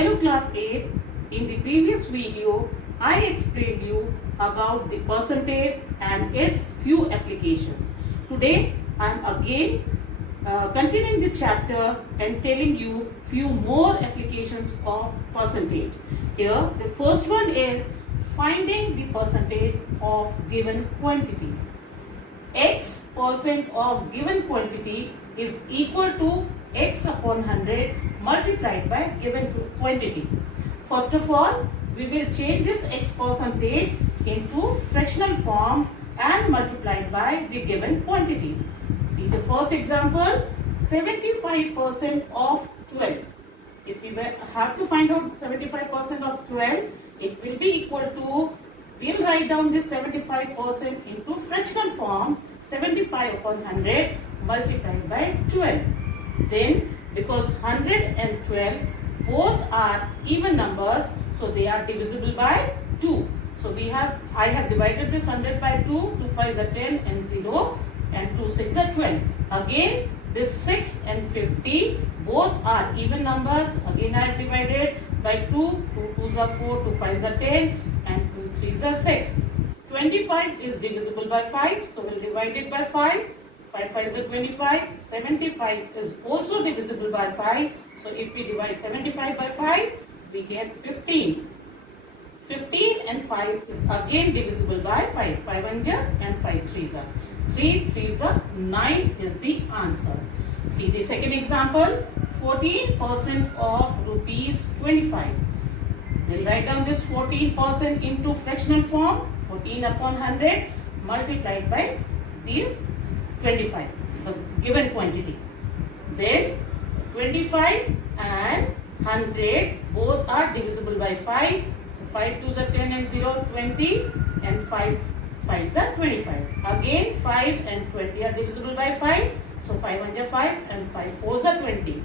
Hello class 8. In the previous video, I explained you about the percentage and its few applications. Today, I am again continuing the chapter and telling you few more applications of percentage. Here, the first one is finding the percentage of given quantity. X percent of given quantity is equal to x upon 100 multiplied by given quantity. First of all, we will change this x percentage into fractional form and multiplied by the given quantity. See the first example, 75% of 12. If we have to find out 75% of 12, it will be equal to, we'll write down this 75% into fractional form, 75 upon 100 multiplied by 12. Then, because 100 and 12 both are even numbers, so they are divisible by 2. So I have divided this 100 by 2, 2 5 is 10 and 0 and 2 6 is 12. Again, this 6 and 50 both are even numbers. Again, I have divided by 2, 2 2s are 4, 2 5s are 10 and 2 3s are 6. 25 is divisible by 5, so we'll divide it by 5. 5 5 is 25. 75 is also divisible by 5. So if we divide 75 by 5, we get 15. 15 and 5 is again divisible by 5. 5 1 and 5 3s are. 3 3s are 9 is the answer. See the second example, 14% of rupees 25. We'll write down this 14% into fractional form, 14 upon 100 multiplied by these 25, the given quantity. Then 25 and 100 both are divisible by 5. So 5 2s are 10 and 0, 20 and 5 5s are 25. Again 5 and 20 are divisible by 5. So 5 1 is 5 and 5 4s are 20.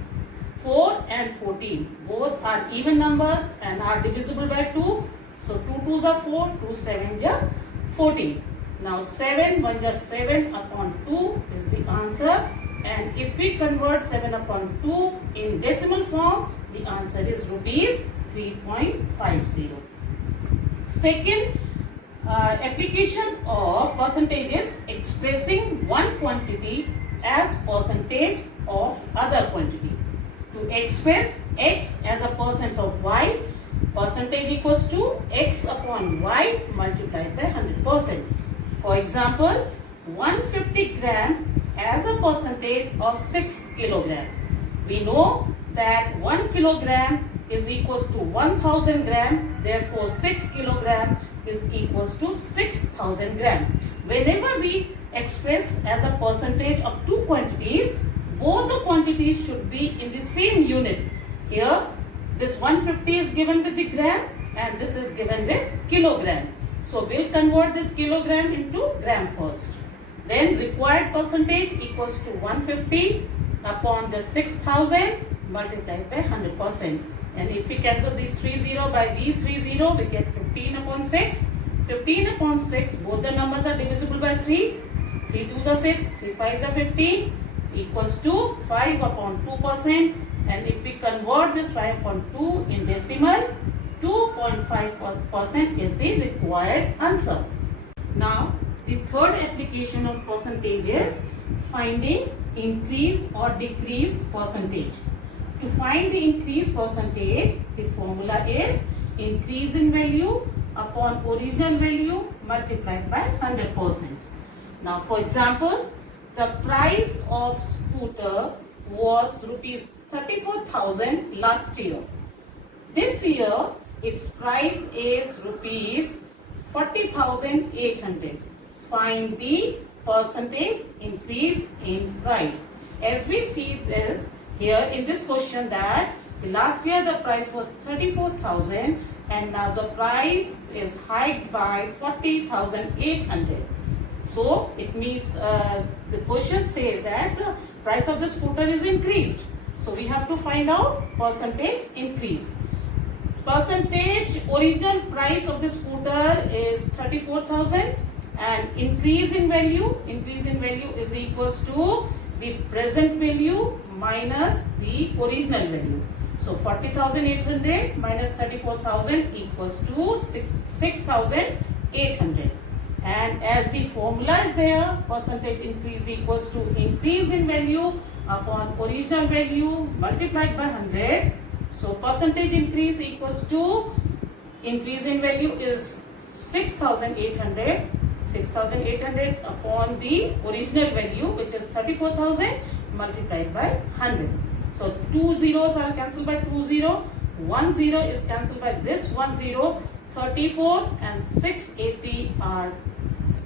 4 and 14 both are even numbers and are divisible by 2. So 2 2s are 4, 2 7s are 14. Now 7 1 is 7 upon 2 is the answer, and if we convert 7 upon 2 in decimal form, the answer is rupees 3.50. Second application of percentage is expressing one quantity as percentage of other quantity. To express x as a percent of y, percentage equals to x upon y multiplied by 100%. For example, 150 gram as a percentage of 6 kilogram. We know that 1 kilogram is equals to 1000 gram. Therefore, 6 kilogram is equals to 6000 gram. Whenever we express as a percentage of two quantities, both the quantities should be in the same unit. Here, this 150 is given with the gram and this is given with kilogram. So we'll convert this kilogram into gram first. Then required percentage equals to 150 upon the 6000 multiplied by 100%. And if we cancel these 30 by these 30, we get 15 upon 6. 15 upon 6, both the numbers are divisible by 3. 3 2s are 6, 3 5s are 15 equals to 5 upon 2%. And if we convert this 5 upon 2 in decimal, 2.5% is the required answer. Now, the third application of percentage is finding increase or decrease percentage. To find the increase percentage, the formula is increase in value upon original value multiplied by 100%. Now, for example, the price of scooter was rupees 34,000 last year. This year, its price is rupees 40,800. Find the percentage increase in price. As we see this here in this question, that last year the price was 34,000 and now the price is hiked by 40,800. So it means the question says that the price of the scooter is increased. So we have to find out percentage increase. Percentage original price of the scooter is 34,000 and increase in value is equals to the present value minus the original value. So 40,800 minus 34,000 equals to 6,800. And as the formula is there, percentage increase equals to increase in value upon original value multiplied by 100. So percentage increase equals to increase in value is 6,800. 6,800 upon the original value, which is 34,000, multiplied by 100. So 2 zeros are cancelled by 2 0. 1 0 is cancelled by this 1 0. 34 and 680 are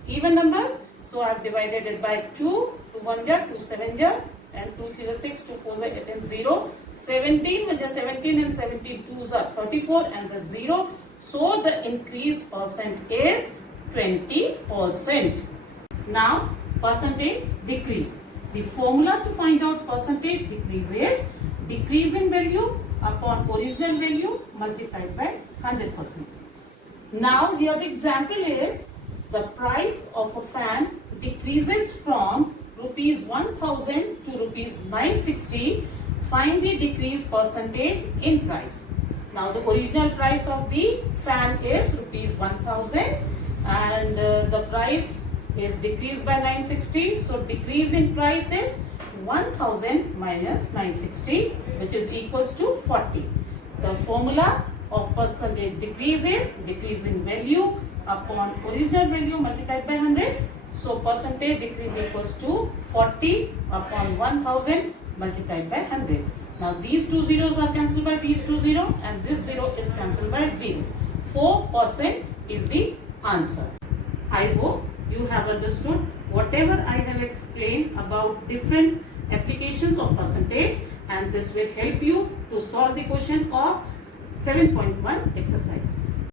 even numbers. So I have divided it by 2. 2 1 ja, 2 7 ja, and 2 3 6, 2 4 8 and 0. 17 with the 17 and 17 2s are 34 and the 0. So the increase percent is 20%. Now percentage decrease. The formula to find out percentage decrease is decrease in value upon original value multiplied by 100%. Now here the example is the price of a fan decreases from rupees 1000 to rupees 960. Find the decrease percentage in price. Now the original price of the fan is rupees 1000 and the price is decreased by 960. So decrease in price is 1000 minus 960, which is equals to 40. The formula of percentage decrease is decrease in value upon original value multiplied by 100. So percentage decrease equals to 40 upon 1000 multiplied by 100. Now these two zeros are cancelled by these two zeros and this 0 is cancelled by 0. 4% is the answer. I hope you have understood whatever I have explained about different applications of percentage, and this will help you to solve the question of 7.1 exercise.